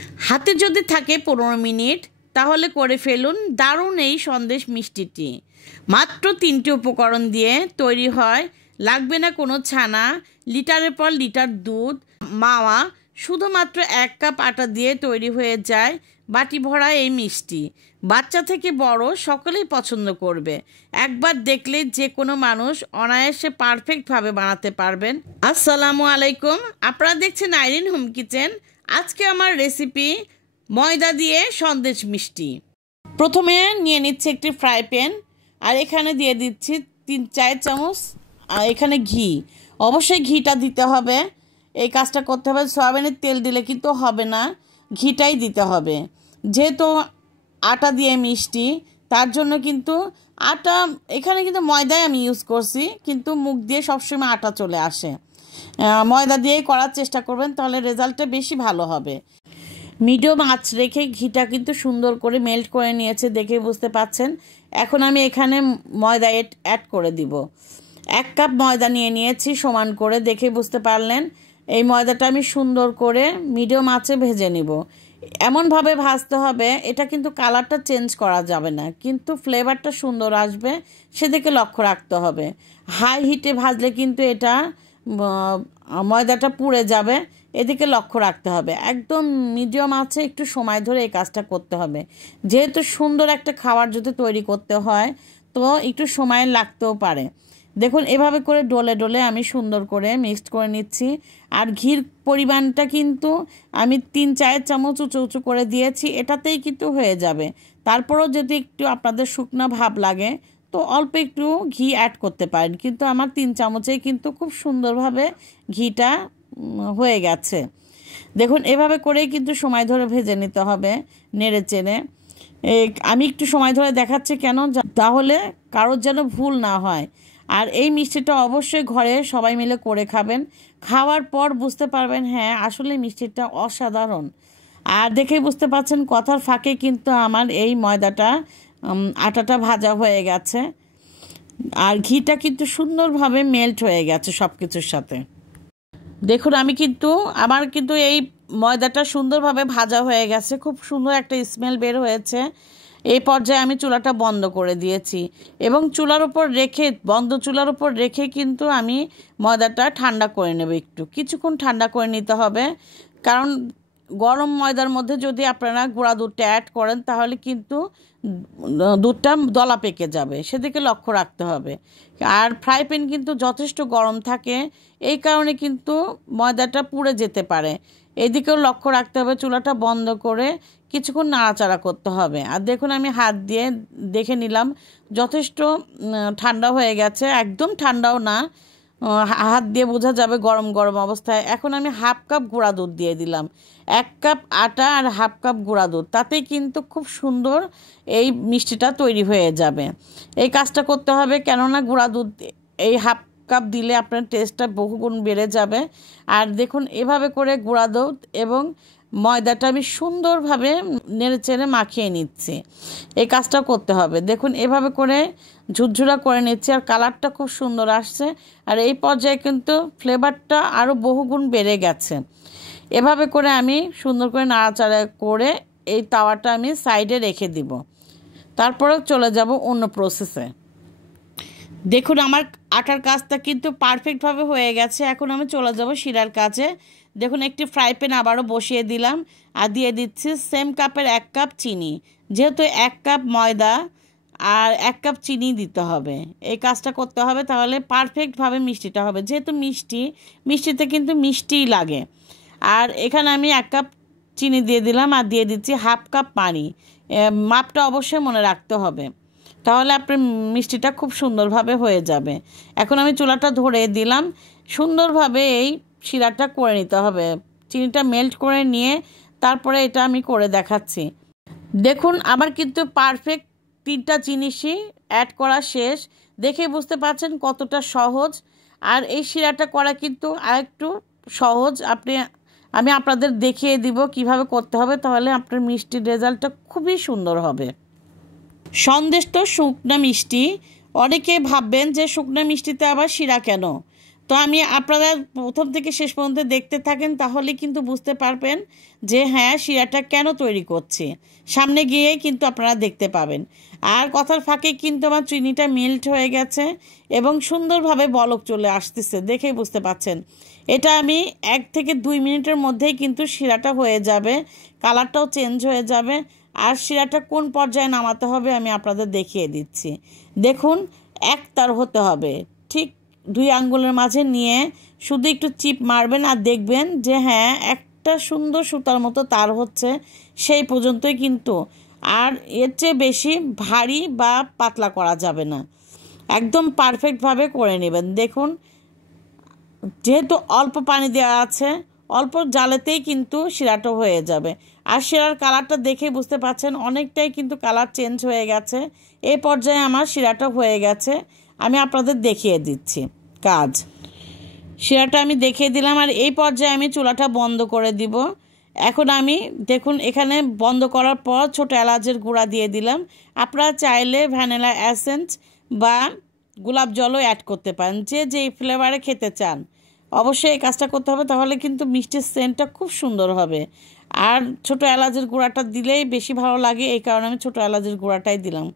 হাতে যদি থাকে 15 মিনিট তাহলে করে ফেলুন দারুণ এই সন্দেশ মিষ্টিটি। মাত্র 3টি উপকরণ দিয়ে তৈরি হয়, লাগবে না কোনো ছানা, লিটারের পর লিটার দুধ, মাওয়া। শুধুমাত্র 1 কাপ আটা দিয়ে তৈরি হয়ে যায় বাটি ভরা এই মিষ্টি। বাচ্চা থেকে বড় সকলেই পছন্দ করবে। একবার দেখলে যে কোনো মানুষ অনায়াসে পারফেক্টভাবে বানাতে পারবেন। আসসালামু আলাইকুম, আপনারা দেখছেন আইরিন হোম কিচেন। আজকে আমার রেসিপি ময়দা দিয়ে সন্দেশ মিষ্টি। প্রথমে নিয়ে নিচ্ছি একটি ফ্রাই প্যান, আর এখানে দিয়ে দিচ্ছি 3-4 চামচ আর এখানে ঘি। অবশ্যই ঘিটা দিতে হবে, এই কাজটা করতে হবে। সয়াবিনের তেল দিলে কিন্তু হবে না, ঘিটাই দিতে হবে। যেহেতু আটা দিয়ে মিষ্টি, তার জন্য কিন্তু আটা এখানে কিন্তু ময়দাই আমি ইউজ করছি, কিন্তু মুখ দিয়ে সবসময় আটা চলে আসে। ময়দা দিয়েই করার চেষ্টা করবেন, তাহলে রেজাল্টটা বেশি ভালো হবে। মিডিয়াম আঁচ রেখে ঘিটা কিন্তু সুন্দর করে মেল্ট করে নিয়েছে, দেখে বুঝতে পাচ্ছেন। এখন আমি এখানে ময়দা অ্যাড করে দিব। 1 কাপ ময়দা নিয়ে নিয়েছি সমান করে, দেখে বুঝতে পারলেন। এই ময়দাটা আমি সুন্দর করে মিডিয়াম আঁচে ভেজে নিব। এমনভাবে ভাজতে হবে, এটা কিন্তু কালারটা চেঞ্জ করা যাবে না, কিন্তু ফ্লেভারটা সুন্দর আসবে সেদিকে লক্ষ্য রাখতে হবে। হাই হিটে ভাজলে কিন্তু এটা ময়দাটা পুড়ে যাবে, এদিকে লক্ষ্য রাখতে হবে। একদম মিডিয়াম আছে, একটু সময় ধরে এই কাজটা করতে হবে। যেহেতু সুন্দর একটা খাবার যদি তৈরি করতে হয় তো একটু সময় লাগতেও পারে। দেখুন এভাবে করে ডলে ডলে আমি সুন্দর করে মিক্সড করে নিচ্ছি। আর ঘির পরিমাণটা কিন্তু আমি 3-4 চামচ উঁচু উঁচু করে দিয়েছি, এটাতেই কিন্তু হয়ে যাবে। তারপরেও যদি একটু আপনাদের শুকনো ভাব লাগে তো অল্প একটু ঘি অ্যাড করতে পারেন, কিন্তু আমার 3 চামচেই কিন্তু খুব সুন্দরভাবে ঘিটা হয়ে গেছে। দেখুন এভাবে করেই কিন্তু সময় ধরে ভেজে নিতে হবে, নেড়ে চেড়ে। আমি একটু সময় ধরে দেখাচ্ছি কেন, তাহলে কারোর যেন ভুল না হয়। আর এই মিষ্টিটা অবশ্যই ঘরে সবাই মিলে করে খাবেন। খাওয়ার পর বুঝতে পারবেন হ্যাঁ আসলে মিষ্টিটা অসাধারণ। আর দেখেই বুঝতে পারছেন কথার ফাঁকে কিন্তু আমার এই ময়দাটা আটাটা ভাজা হয়ে গেছে, আর ঘিটা কিন্তু সুন্দরভাবে মেল্ট হয়ে গেছে সব কিছুর সাথে। দেখুন আমার কিন্তু এই ময়দাটা সুন্দরভাবে ভাজা হয়ে গেছে, খুব সুন্দর একটা স্মেল বের হয়েছে। এই পর্যায়ে আমি চুলাটা বন্ধ করে দিয়েছি এবং বন্ধ চুলার উপর রেখে কিন্তু আমি ময়দাটা ঠান্ডা করে নেব। কিছুক্ষণ ঠান্ডা করে নিতে হবে, কারণ গরম ময়দার মধ্যে যদি আপনারা গুঁড়া দুধটা অ্যাড করেন তাহলে কিন্তু দুধটা দলা পেকে যাবে, সেদিকে লক্ষ্য রাখতে হবে। আর ফ্রাই প্যান কিন্তু যথেষ্ট গরম থাকে, এই কারণে কিন্তু ময়দাটা পুড়ে যেতে পারে, এদিকেও লক্ষ্য রাখতে হবে। চুলাটা বন্ধ করে কিছুক্ষণ নাড়াচাড়া করতে হবে। আর দেখুন আমি হাত দিয়ে দেখে নিলাম যথেষ্ট ঠান্ডা হয়ে গেছে, একদম ঠান্ডাও না, হাত দিয়ে বোঝা যাবে গরম গরম অবস্থায়। এখন আমি 1/2 কাপ গুঁড়া দুধ দিয়ে দিলাম। 1 কাপ আটা আর 1/2 কাপ গুঁড়া দুধ, তাতেই কিন্তু খুব সুন্দর এই মিষ্টিটা তৈরি হয়ে যাবে। এই কাজটা করতে হবে, কেননা গুঁড়া দুধ এই 1/2 কাপ দিলে আপনার টেস্টটা বহুগুণ বেড়ে যাবে। আর দেখুন এভাবে করে গুঁড়া দুধ এবং ময়দাটা আমি সুন্দরভাবে নেড়ে চেড়ে মাখিয়ে নিচ্ছি, এই কাজটা করতে হবে। দেখুন এভাবে করে ঝুরঝুরা করে নিচ্ছি, আর কালারটা খুব সুন্দর আসছে। আর এই পর্যায়ে কিন্তু ফ্লেভারটা আরও বহুগুণ বেড়ে গেছে। এভাবে করে আমি সুন্দর করে নাড়াচাড়া করে এই তাওয়াটা আমি সাইডে রেখে দিব। তারপরে চলে যাব অন্য প্রসেসে। দেখুন আমার আটার কাজটা কিন্তু পারফেক্টভাবে হয়ে গেছে। এখন আমি চলে যাব শিরার কাজে। দেখুন একটি ফ্রাই প্যান আবারও বসিয়ে দিলাম, আর দিয়ে দিচ্ছি সেম কাপের 1 কাপ চিনি। যেহেতু 1 কাপ ময়দা আর 1 কাপ চিনি দিতে হবে, এই কাজটা করতে হবে, তাহলে পারফেক্টভাবে মিষ্টিটা হবে। যেহেতু মিষ্টিতে কিন্তু মিষ্টিই লাগে। আর এখানে আমি 1 কাপ চিনি দিয়ে দিলাম, আর দিয়ে দিচ্ছি 1/2 কাপ পানি। মাপটা অবশ্যই মনে রাখতে হবে, তাহলে আপনার মিষ্টিটা খুব সুন্দরভাবে হয়ে যাবে। এখন আমি চুলাটা ধরে দিলাম, সুন্দরভাবে এই শিরাটা করে নিতে হবে। চিনিটা মেল্ট করে নিয়ে তারপরে এটা আমি করে দেখাচ্ছি। দেখুন আমার কিন্তু পারফেক্ট 3টা জিনিসই অ্যাড করা শেষ, দেখে বুঝতে পারছেন কতটা সহজ। আর এই শিরাটা করা কিন্তু আরেকটু সহজ, আমি আপনাদের দেখিয়ে দিব কিভাবে করতে হবে, তাহলে আপনার মিষ্টির রেজাল্টটা খুবই সুন্দর হবে। সন্দেশ তো শুকনা মিষ্টি, অনেকে ভাববেন যে শুকনা মিষ্টিতে আবার শিরা কেন। তো আমি আপনারা প্রথম থেকে শেষ পর্যন্ত দেখতে থাকেন, তাহলে কিন্তু বুঝতে পারবেন যে হ্যাঁ শিরাটা কেন তৈরি করছি। সামনে গিয়ে কিন্তু আপনারা দেখতে পাবেন। আর কথার ফাঁকে কিন্তু আমার চিনিটা মেল্ট হয়ে গেছে এবং সুন্দরভাবে বলক চলে আসতেছে, দেখেই বুঝতে পাচ্ছেন। এটা আমি 1 থেকে 2 মিনিটের মধ্যেই কিন্তু শিরাটা হয়ে যাবে, কালারটাও চেঞ্জ হয়ে যাবে। আর শিরাটা কোন পর্যায়ে নামাতে হবে আমি আপনাদের দেখিয়ে দিচ্ছি। দেখুন একতার হতে হবে, ঠিক 2 আঙ্গুলের মাঝে নিয়ে শুধু একটু চিপ মারবেন আর দেখবেন যে হ্যাঁ একটা সুন্দর সুতার মতো তার হচ্ছে, সেই পর্যন্তই কিন্তু। আর এর চেয়ে বেশি ভারী বা পাতলা করা যাবে না, একদম পারফেক্টভাবে করে নেবেন। দেখুন যেহেতু অল্প পানি দেওয়া আছে, অল্প জালেতেই কিন্তু শিরাটা হয়ে যাবে। আর শিরার কালারটা দেখে বুঝতে পাচ্ছেন অনেকটাই কিন্তু কালার চেঞ্জ হয়ে গেছে। এই পর্যায়ে আমার শিরাটা হয়ে গেছে, আমি আপনাদের দেখিয়ে দিচ্ছি কাজ। শিরাটা আমি দেখিয়ে দিলাম আর এই পর্যায়ে আমি চুলাটা বন্ধ করে দিব। এখন আমি দেখুন এখানে বন্ধ করার পর ছোটো এলাচের গুঁড়া দিয়ে দিলাম। আপনারা চাইলে ভ্যানিলা এসেন্স বা গোলাপ জলও অ্যাড করতে পারেন, যে যেই ফ্লেভারে খেতে চান। অবশ্যই এই কাজটা করতে হবে, তাহলে কিন্তু মিষ্টির সেন্টটা খুব সুন্দর হবে। আর ছোটো এলাচের গুঁড়াটা দিলেই বেশি ভালো লাগে, এই কারণে আমি ছোটো এলাচের গুঁড়াটাই দিলাম,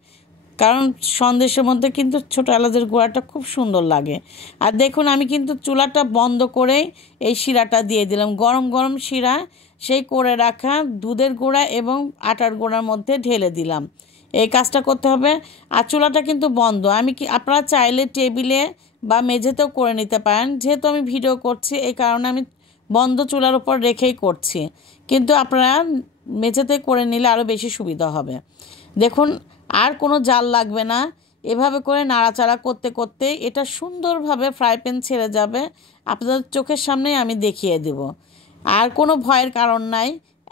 কারণ সন্দেশের মধ্যে কিন্তু ছোটো এলাচের গুঁড়াটা খুব সুন্দর লাগে। আর দেখুন আমি কিন্তু চুলাটা বন্ধ করেই এই শিরাটা দিয়ে দিলাম। গরম গরম শিরা সেই করে রাখা দুধের গুঁড়া এবং আটার গুঁড়ার মধ্যে ঢেলে দিলাম। এই কাজটা করতে হবে। আর চুলাটা কিন্তু বন্ধ, আপনারা চাইলে টেবিলে বা মেঝেতেও করে নিতে পারেন। যেহেতু আমি ভিডিও করছি এই কারণে আমি বন্ধ চুলার উপর রেখেই করছি, কিন্তু আপনারা মেঝেতে করে নিলে আরও বেশি সুবিধা হবে। দেখুন আর কোনো জাল লাগবে না, এভাবে করে নাড়াচাড়া করতে করতে এটা সুন্দরভাবে ফ্রাই প্যান ছেড়ে যাবে। আপনাদের চোখের সামনেই আমি দেখিয়ে দেব, আর কোনো ভয়ের কারণ নাই।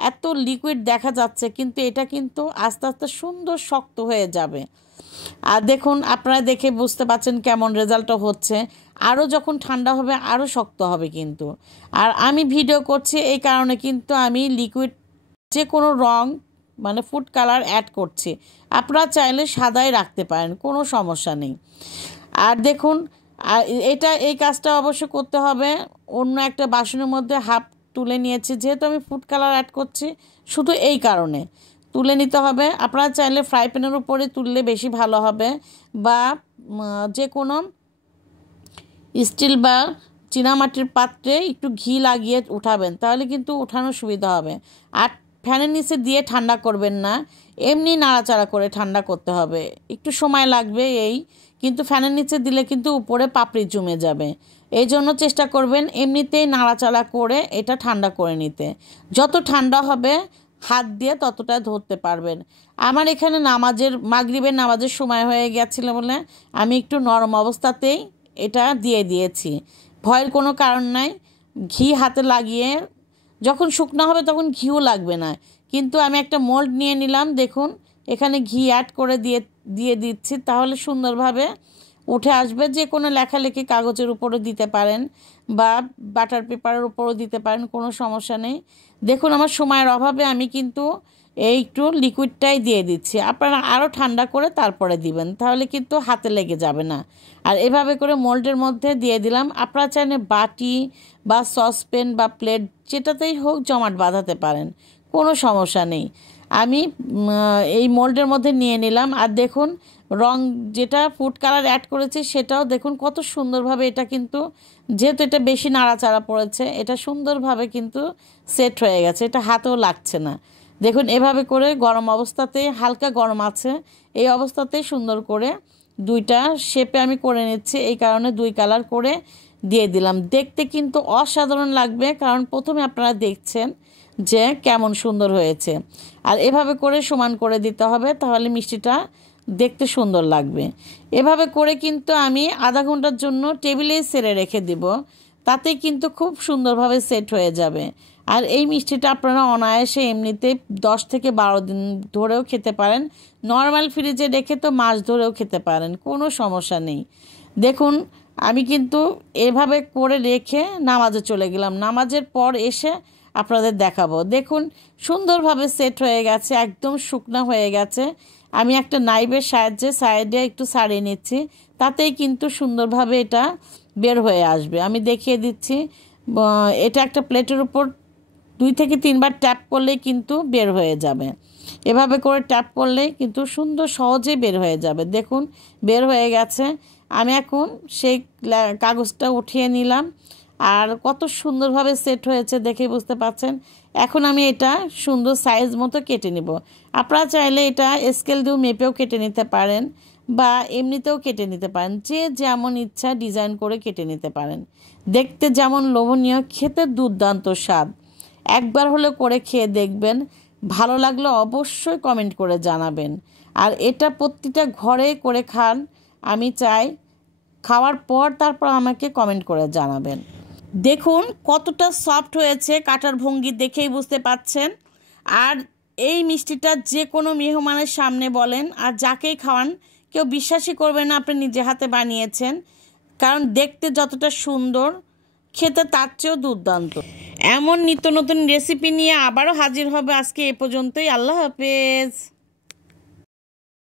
এত লিকুইড দেখা যাচ্ছে, কিন্তু এটা কিন্তু আস্তে আস্তে সুন্দর শক্ত হয়ে যাবে। আর দেখুন আপনারা দেখে বুঝতে পাচ্ছেন কেমন রেজাল্টটা হচ্ছে। আরও যখন ঠান্ডা হবে আরও শক্ত হবে কিন্তু। আর আমি ভিডিও করছি এই কারণে কিন্তু আমি লিকুইড যে কোনো রং মানে ফুড কালার অ্যাড করছি, আপনারা চাইলে সাদাই রাখতে পারেন, কোনো সমস্যা নেই। আর দেখুন আর এই কাজটা অবশ্য করতে হবে অন্য একটা বাসনের মধ্যে হাফ তুলে নিয়েছি, যেহেতু আমি ফুড কালার অ্যাড করছি শুধু এই কারণে তুলে নিতে হবে। আপনারা চাইলে ফ্রাই প্যানের উপরে তুললে বেশি ভালো হবে, বা যে কোনো স্টিল বা চীনামাটির পাত্রে একটু ঘি লাগিয়ে উঠাবেন, তাহলে কিন্তু উঠানোর সুবিধা হবে। আর ফ্যানের নিচে দিয়ে ঠান্ডা করবেন না, এমনি নাড়াচাড়া করে ঠান্ডা করতে হবে, একটু সময় লাগবে কিন্তু ফ্যানের নিচে দিলে কিন্তু উপরে পাপড়ি জমে যাবে। এই জন্য চেষ্টা করবেন এমনিতেই নাড়াচাড়া করে এটা ঠান্ডা করে নিতে। যত ঠান্ডা হবে হাত দিয়ে ততটা ধরতে পারবেন। আমার এখানে মাগরিবের নামাজের সময় হয়ে গেছিল বলে আমি একটু নরম অবস্থাতেই এটা দিয়ে দিয়েছি, ভয়ের কোনো কারণ নাই। ঘি হাতে লাগিয়ে যখন শুকনো হবে তখন ঘিও লাগবে না, কিন্তু আমি একটা মোল্ড নিয়ে নিলাম। দেখুন এখানে ঘি অ্যাড করে দিয়ে দিচ্ছি, তাহলে সুন্দরভাবে উঠে আসবে। যে কোনো লেখালেখি কাগজের উপরও দিতে পারেন বা বাটার পেপারের উপরও দিতে পারেন, কোনো সমস্যা নেই। দেখুন আমার সময়ের অভাবে আমি কিন্তু একটু লিকুইডটাই দিয়ে দিচ্ছি, আপনারা আরও ঠান্ডা করে তারপরে দিবেন, তাহলে কিন্তু হাতে লেগে যাবে না। আর এভাবে করে মোল্ডের মধ্যে দিয়ে দিলাম। আপনারা চাইলে বাটি বা সসপ্যান বা প্লেট যেটাতেই হোক জমাট বাঁধাতে পারেন, কোনো সমস্যা নেই। আমি এই মোল্ডের মধ্যে নিয়ে নিলাম। আর দেখুন রং যেটা ফুড কালার অ্যাড করেছি সেটাও দেখুন কত সুন্দরভাবে, এটা কিন্তু যেহেতু এটা বেশি নাড়াচাড়া পড়েছে এটা সুন্দরভাবে কিন্তু সেট হয়ে গেছে, এটা হাতেও লাগছে না। দেখুন এভাবে করে গরম অবস্থাতেই, হালকা গরম আছে এই অবস্থাতেই সুন্দর করে দুইটা শেপে আমি করে নিচ্ছি, এই কারণে 2 কালার করে দিয়ে দিলাম। দেখতে কিন্তু অসাধারণ লাগবে, কারণ প্রথমে আপনারা দেখছেন যে কেমন সুন্দর হয়েছে। আর এভাবে করে সমান করে দিতে হবে, তাহলে মিষ্টিটা দেখতে সুন্দর লাগবে। এভাবে করে কিন্তু আমি আধা ঘন্টার জন্য টেবিলেই সেরে রেখে দিব, তাতে কিন্তু খুব সুন্দরভাবে সেট হয়ে যাবে। আর এই মিষ্টিটা আপনারা অনায়াসে এমনিতে 10 থেকে 12 দিন ধরেও খেতে পারেন, নর্মাল ফ্রিজে রেখে তো মাস ধরেও খেতে পারেন, কোনো সমস্যা নেই। দেখুন আমি কিন্তু এভাবে করে রেখে নামাজে চলে গেলাম, নামাজের পর এসে আপনাদের দেখাবো। দেখুন সুন্দরভাবে সেট হয়ে গেছে, একদম শুকনো হয়ে গেছে। আমি একটা নাইফের সাহায্যে সাইডে একটু ছাড়িয়ে নিচ্ছি, তাতেই কিন্তু সুন্দরভাবে এটা বের হয়ে আসবে। আমি দেখিয়ে দিচ্ছি। এটা একটা প্লেটের উপর 2 থেকে 3 বার ট্যাপ করলেই কিন্তু বের হয়ে যাবে। এভাবে করে ট্যাপ করলে কিন্তু সুন্দর সহজেই বের হয়ে যাবে। দেখুন বের হয়ে গেছে। আমি এখন সেই কাগজটা উঠিয়ে নিলাম, আর কত সুন্দরভাবে সেট হয়েছে দেখে বুঝতে পাচ্ছেন। এখন আমি এটা সুন্দর সাইজ মতো কেটে নিব। আপনারা চাইলে এটা স্কেল দিয়েও মেপেও কেটে নিতে পারেন, বা এমনিতেও কেটে নিতে পারেন, যে যেমন ইচ্ছা ডিজাইন করে কেটে নিতে পারেন। দেখতে যেমন লোভনীয়, খেতে দুর্দান্ত স্বাদ। একবার হলে করে খেয়ে দেখবেন, ভালো লাগলে অবশ্যই কমেন্ট করে জানাবেন। আর এটা প্রতিটা ঘরে করে খান, আমি চাই খাওয়ার পর তারপর আমাকে কমেন্ট করে জানাবেন। দেখুন কতটা সফট হয়েছে, কাটার ভঙ্গি দেখেই বুঝতে পাচ্ছেন। আর এই মিষ্টিটা যে কোনো মেহমানের সামনে বলেন আর যাকেই খাওয়ান, কেউ বিশ্বাসই করবে না আপনি নিজে হাতে বানিয়েছেন, কারণ দেখতে যতটা সুন্দর, খেতে তার চেয়েও দুর্দান্ত। এমন নিত্য নতুন রেসিপি নিয়ে আবারও হাজির হবে। আজকে এ পর্যন্তই। আল্লাহ হাফেজ।